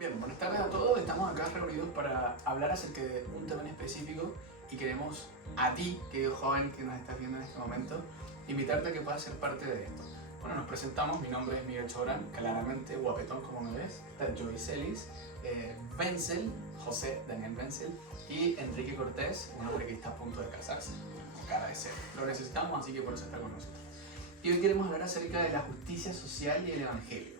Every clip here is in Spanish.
Bien, buenas tardes a todos. Estamos acá reunidos para hablar acerca de un tema en específico y queremos a ti, querido joven que nos estás viendo en este momento, invitarte a que puedas ser parte de esto. Bueno, nos presentamos. Mi nombre es Miguel Chorán, claramente guapetón como me ves. Está Joey Celis, Wenzel, José Daniel Wenzel y Enrique Cortés, un hombre que está a punto de casarse, con cara de ser. Lo necesitamos, así que por eso está con nosotros. Y hoy queremos hablar acerca de la justicia social y el evangelio.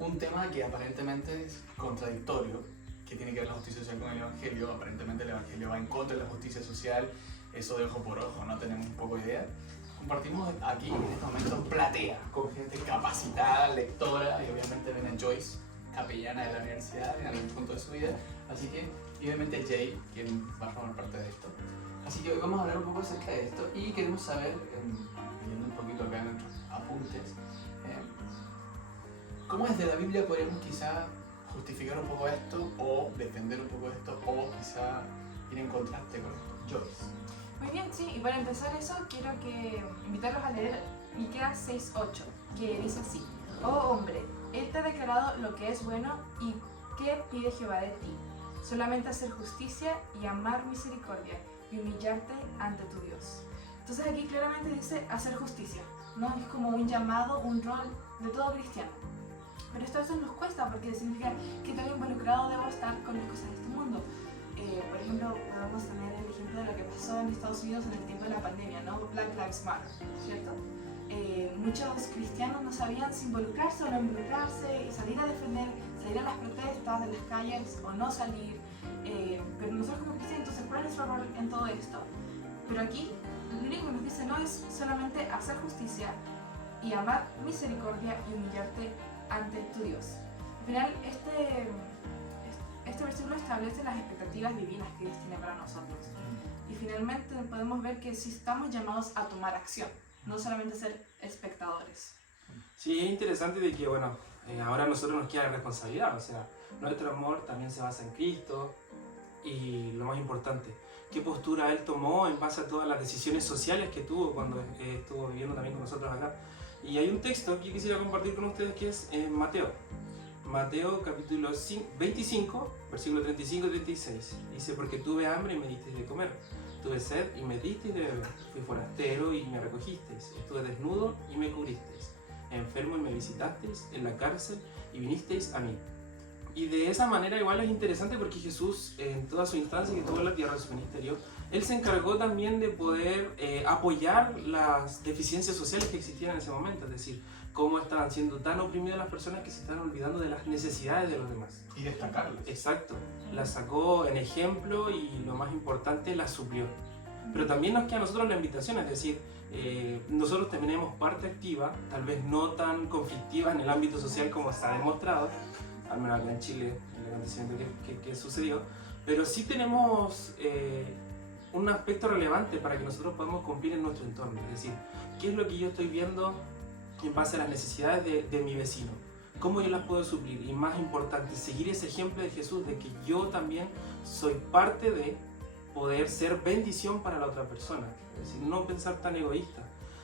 Un tema que aparentemente es contradictorio, que tiene que ver la justicia social con el evangelio. Aparentemente el evangelio va en contra de la justicia social, eso de ojo por ojo, no tenemos un poco de idea. Compartimos aquí en este momento platea con gente capacitada, lectora, y obviamente ven a Joyce, capellana de la universidad en algún punto de su vida, así que, y obviamente Jay, quien va a formar parte de esto. Así que hoy vamos a hablar un poco acerca de esto y queremos saber, leyendo un poquito acá en nuestros apuntes, ¿cómo desde la Biblia podríamos quizá justificar un poco esto o defender un poco esto o quizá ir en contraste con esto? Joyce. Muy bien, sí, y para empezar eso quiero invitarlos a leer Miqueas 6:8, que dice así: Oh hombre, Él te ha declarado lo que es bueno y qué pide Jehová de ti, solamente hacer justicia y amar misericordia y humillarte ante tu Dios. Entonces aquí claramente dice hacer justicia, ¿no? Es como un llamado, un rol de todo cristiano. Pero esto a veces nos cuesta porque significa que tan involucrado debo estar con las cosas de este mundo. Por ejemplo, podemos tener el ejemplo de lo que pasó en Estados Unidos en el tiempo de la pandemia, ¿no? Black Lives Matter, ¿cierto? Muchos cristianos no sabían si involucrarse o no involucrarse y salir a defender, salir a las protestas de las calles o no salir. Pero nosotros como cristianos, entonces, ¿cuál es nuestro rol en todo esto? Pero aquí, lo único que nos dice no es solamente hacer justicia y amar misericordia y humillarte ante tu Dios. Al final, este versículo establece las expectativas divinas que Dios tiene para nosotros. Y finalmente podemos ver que sí estamos llamados a tomar acción, no solamente ser espectadores. Sí, es interesante de que, bueno, ahora a nosotros nos queda la responsabilidad, o sea, nuestro amor también se basa en Cristo y lo más importante, qué postura Él tomó en base a todas las decisiones sociales que tuvo cuando estuvo viviendo también con nosotros acá. Y hay un texto que quisiera compartir con ustedes que es Mateo capítulo 25, versículo 35 y 36. Dice: porque tuve hambre y me disteis de comer, tuve sed y me disteis de beber, fui forastero y me recogisteis, estuve desnudo y me cubristeis, enfermo y me visitasteis, en la cárcel y vinisteis a mí. Y de esa manera igual es interesante porque Jesús, en toda su instancia que tuvo en la tierra, en su ministerio, Él se encargó también de poder apoyar las deficiencias sociales que existían en ese momento, es decir, cómo estaban siendo tan oprimidas las personas que se estaban olvidando de las necesidades de los demás. Y destacarlas. Exacto, las sacó en ejemplo y lo más importante, las suplió. Pero también nos queda a nosotros la invitación, es decir, nosotros también tenemos parte activa, tal vez no tan conflictiva en el ámbito social como se ha demostrado, al menos acá en Chile, en el acontecimiento que sucedió, pero sí tenemos un aspecto relevante para que nosotros podamos cumplir en nuestro entorno, es decir, qué es lo que yo estoy viendo en base a las necesidades de mi vecino, cómo yo las puedo suplir, y más importante, seguir ese ejemplo de Jesús de que yo también soy parte de poder ser bendición para la otra persona, es decir, no pensar tan egoísta.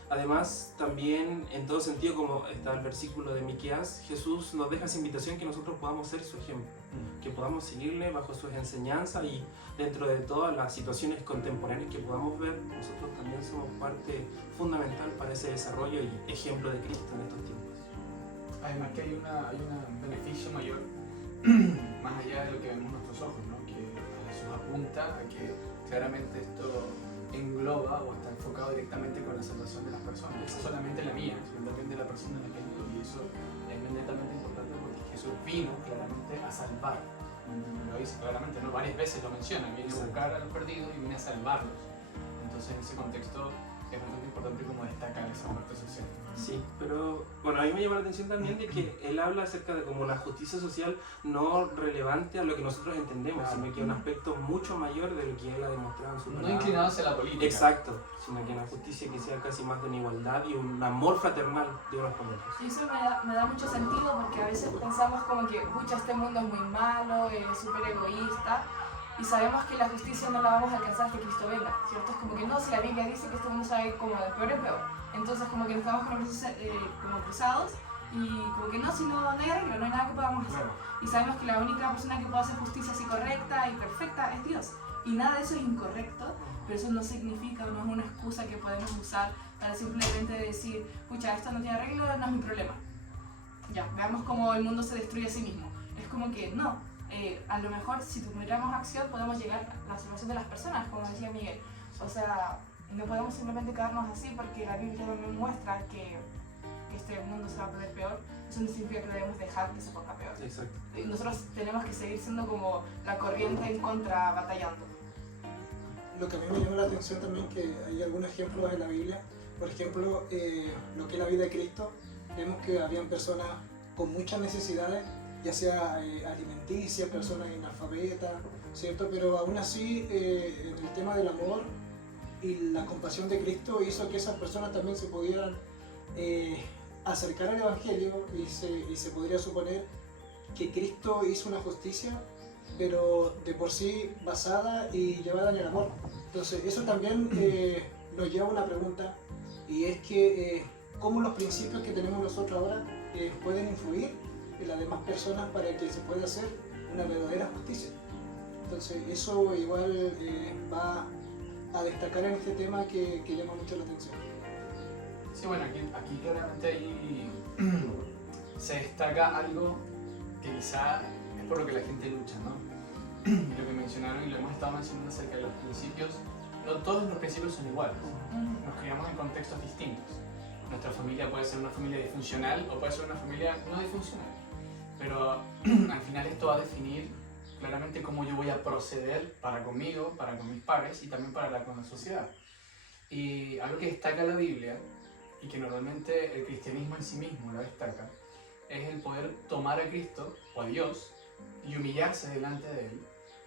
Además, también en todo sentido, como está el versículo de Miqueas, Jesús nos deja esa invitación que nosotros podamos ser su ejemplo, que podamos seguirle bajo sus enseñanzas, y dentro de todas las situaciones contemporáneas que podamos ver, nosotros también somos parte fundamental para ese desarrollo y ejemplo de Cristo en estos tiempos. Además que hay un beneficio mayor más allá de lo que vemos nuestros ojos, ¿no? Que Jesús apunta a que claramente esto engloba o está enfocado directamente con la salvación de las personas, no solamente la mía, sino también de la persona en la que vivo, y eso es netamente importante porque Jesús vino claramente a salvar, lo dice claramente, ¿no? Varias veces lo menciona, viene a buscar a los perdidos y viene a salvarlos. Entonces en ese contexto es bastante importante como destacar esa parte social. Sí, pero bueno, a mí me llama la atención también de que él habla acerca de como la justicia social no relevante a lo que nosotros entendemos, sino que es un aspecto mucho mayor de lo que él ha demostrado en su palabra. No inclinado hacia la política. Exacto, sino que una justicia que sea casi más de una igualdad y un amor fraternal de unos con otros. Y eso me da mucho sentido porque a veces pensamos como que, pucha, este mundo es muy malo, es súper egoísta, y sabemos que la justicia no la vamos a alcanzar hasta que Cristo venga, ¿cierto? Es como que no, si la Biblia dice que este mundo sabe como de peor en peor. Entonces como que nos quedamos con los brazos como cruzados y como que no, si no hay arreglo, no hay nada que podamos hacer. Y sabemos que la única persona que puede hacer justicia así correcta y perfecta es Dios. Y nada de eso es incorrecto, pero eso no significa, no es una excusa que podemos usar para simplemente decir, pucha, esto no tiene arreglo, no es mi problema. Ya, veamos cómo el mundo se destruye a sí mismo. Es como que no, a lo mejor si tuviéramos acción podemos llegar a la salvación de las personas, como decía Miguel. O sea, no podemos simplemente quedarnos así porque la Biblia también muestra que este mundo se va a poner peor. Eso no significa que debemos dejar que se ponga peor. Exacto. Nosotros tenemos que seguir siendo como la corriente en contra, batallando. Lo que a mí me llama la atención también que hay algunos ejemplos en la Biblia. Por ejemplo, lo que es la vida de Cristo, vemos que habían personas con muchas necesidades, ya sea alimenticias, personas analfabetas, ¿cierto? Pero aún así, en el tema del amor y la compasión de Cristo hizo que esas personas también se pudieran acercar al Evangelio y se podría suponer que Cristo hizo una justicia, pero de por sí basada y llevada en el amor. Entonces eso también nos lleva a una pregunta, y es que cómo los principios que tenemos nosotros ahora pueden influir en las demás personas para que se pueda hacer una verdadera justicia. Entonces eso igual va a destacar en este tema que llama mucho la atención. Sí, bueno, aquí claramente ahí se destaca algo que quizá es por lo que la gente lucha, ¿no? Lo que mencionaron y lo hemos estado mencionando acerca de los principios, no todos los principios son iguales. Nos criamos en contextos distintos. Nuestra familia puede ser una familia disfuncional o puede ser una familia no disfuncional. Pero al final esto va a definir claramente cómo yo voy a proceder para conmigo, para con mis pares y también con la sociedad. Y algo que destaca la Biblia, y que normalmente el cristianismo en sí mismo lo destaca, es el poder tomar a Cristo o a Dios y humillarse delante de Él,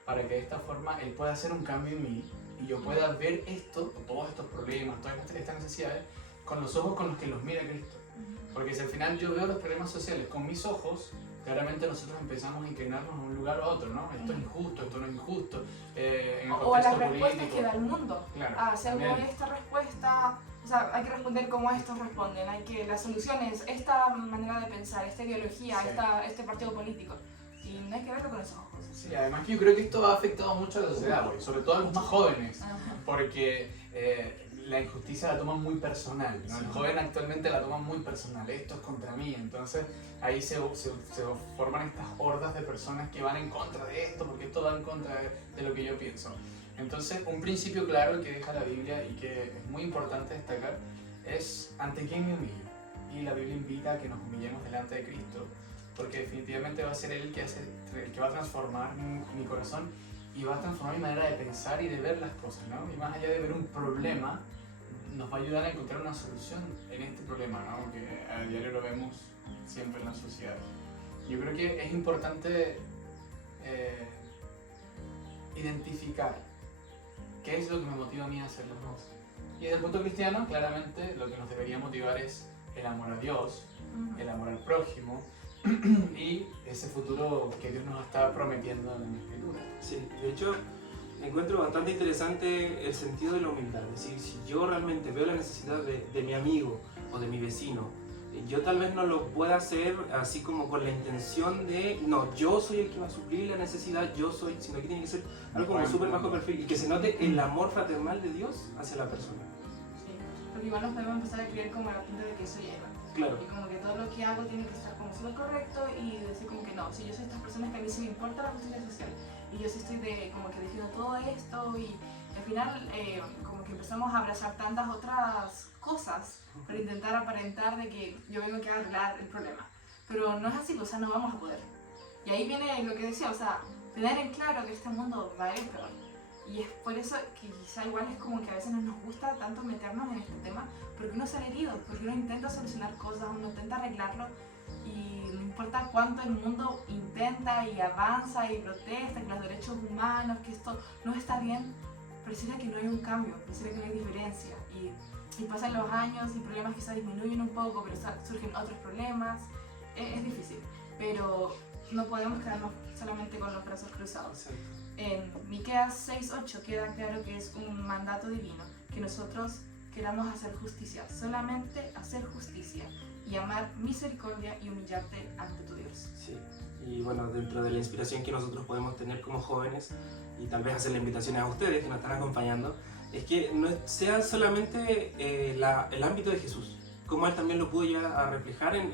para que de esta forma Él pueda hacer un cambio en mí y yo pueda ver esto, todos estos problemas, todas estas necesidades, con los ojos con los que los mira Cristo. Porque si al final yo veo los problemas sociales con mis ojos, claramente nosotros empezamos a inclinarnos a un lugar o a otro, ¿no? Esto es injusto, esto no es injusto, en el O a las contexto respuestas político. que da el mundo. Claro, Según también. esta respuesta, o sea, hay que responder como estos responden, las soluciones, esta manera de pensar, esta ideología, Sí. este partido político. Y no hay que verlo con esos ojos. Sí, además que yo creo que esto ha afectado mucho a la sociedad, porque sobre todo a los más jóvenes, Ajá. porque la injusticia la toman muy personal, ¿no? El joven actualmente la toma muy personal, esto es contra mí, entonces ahí se forman estas hordas de personas que van en contra de esto, porque esto va en contra de lo que yo pienso. Entonces, un principio claro que deja la Biblia y que es muy importante destacar es ante quién me humillo. Y la Biblia invita a que nos humillemos delante de Cristo, porque definitivamente va a ser Él el que va a transformar mi corazón y va a transformar mi manera de pensar y de ver las cosas, ¿no? Y más allá de ver un problema, nos va a ayudar a encontrar una solución en este problema, ¿no? Que a diario lo vemos siempre en la sociedad. Yo creo que es importante identificar qué es lo que me motiva a mí a hacer las cosas. Y desde el punto cristiano, claramente, lo que nos debería motivar es el amor a Dios, el amor al prójimo y ese futuro que Dios nos está prometiendo en la Escritura. Sí, de hecho, encuentro bastante interesante el sentido de la humildad. Es decir, si yo realmente veo la necesidad de mi amigo o de mi vecino, yo tal vez no lo pueda hacer así como con la intención de, no, yo soy el que va a suplir la necesidad, yo soy, sino que tiene que ser algo como súper bajo perfil y que se note el amor fraternal de Dios hacia la persona. Sí, porque igual nos podemos empezar a creer como la pinta de que soy Eva. Claro. Y como que todo lo que hago tiene que estar como súper correcto y decir como que no, si yo soy estas personas que a mí sí me importa la justicia social y yo sí estoy como que defiendo todo esto y al final como que empezamos a abrazar tantas otras cosas para intentar aparentar de que yo vengo aquí a arreglar el problema. Pero no es así, o sea, no vamos a poder. Y ahí viene lo que decía, o sea, tener en claro que este mundo va a ir peor. Y es por eso que quizá igual es como que a veces no nos gusta tanto meternos en este tema, porque uno sale herido, porque uno intenta solucionar cosas, uno intenta arreglarlo y no importa cuánto el mundo intenta y avanza y protesta, que los derechos humanos, que esto no está bien, pareciera que no hay un cambio, pareciera que no hay diferencia. Y pasan los años y problemas quizás disminuyen un poco, pero surgen otros problemas. Es difícil, pero no podemos quedarnos solamente con los brazos cruzados. En Miqueas 6:8 queda claro que es un mandato divino, que nosotros queramos hacer justicia, solamente hacer justicia y amar misericordia y humillarte ante tu Dios. Sí. Y bueno, dentro de la inspiración que nosotros podemos tener como jóvenes, y tal vez hacer la invitación a ustedes que nos están acompañando, es que no sea solamente el ámbito de Jesús, como Él también lo pudo llegar a reflejar en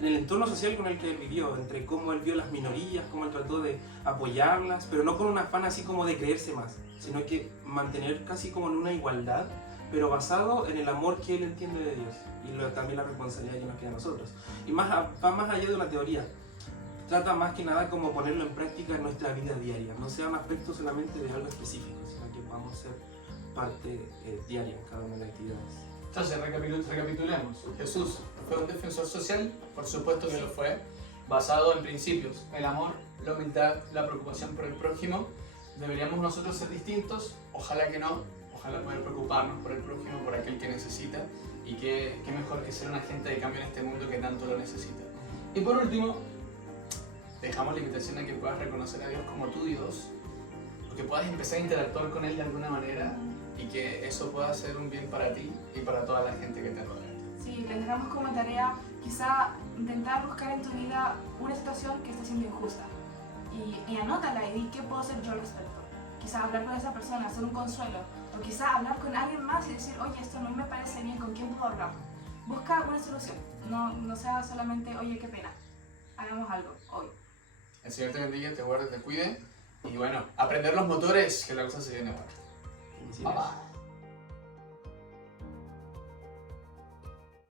el entorno social con el que Él vivió, entre cómo Él vio las minorías, cómo Él trató de apoyarlas, pero no con un afán así como de creerse más, sino que mantener casi como en una igualdad, pero basado en el amor que Él entiende de Dios y también la responsabilidad que nos queda a nosotros. Y va más allá de una teoría. Trata más que nada como ponerlo en práctica en nuestra vida diaria, no sea un aspecto solamente de algo específico, sino que podamos ser parte diaria en cada una de las actividades. Entonces, recapitulemos. Jesús fue un defensor social, por supuesto que lo fue, basado en principios, el amor, la humildad, la preocupación por el prójimo. ¿Deberíamos nosotros ser distintos? Ojalá que no, ojalá poder preocuparnos por el prójimo, por aquel que necesita, y qué mejor que ser un agente de cambio en este mundo que tanto lo necesita. Y por último, dejamos la invitación a que puedas reconocer a Dios como tu Dios, o que puedas empezar a interactuar con Él de alguna manera, y que eso pueda ser un bien para ti y para toda la gente que te rodea. Sí, les dejamos como tarea quizá intentar buscar en tu vida una situación que esté siendo injusta y anótala y di qué puedo hacer yo al respecto. Quizá hablar con esa persona, hacer un consuelo, o quizá hablar con alguien más y decir, oye, esto no me parece bien, ¿con quién puedo hablar? Busca una solución, no sea solamente, oye, qué pena, hagamos algo hoy. El Señor te bendiga, te guarde, te cuide, y bueno, aprender los motores, que la cosa se viene buena. Felicidades. Bye bye.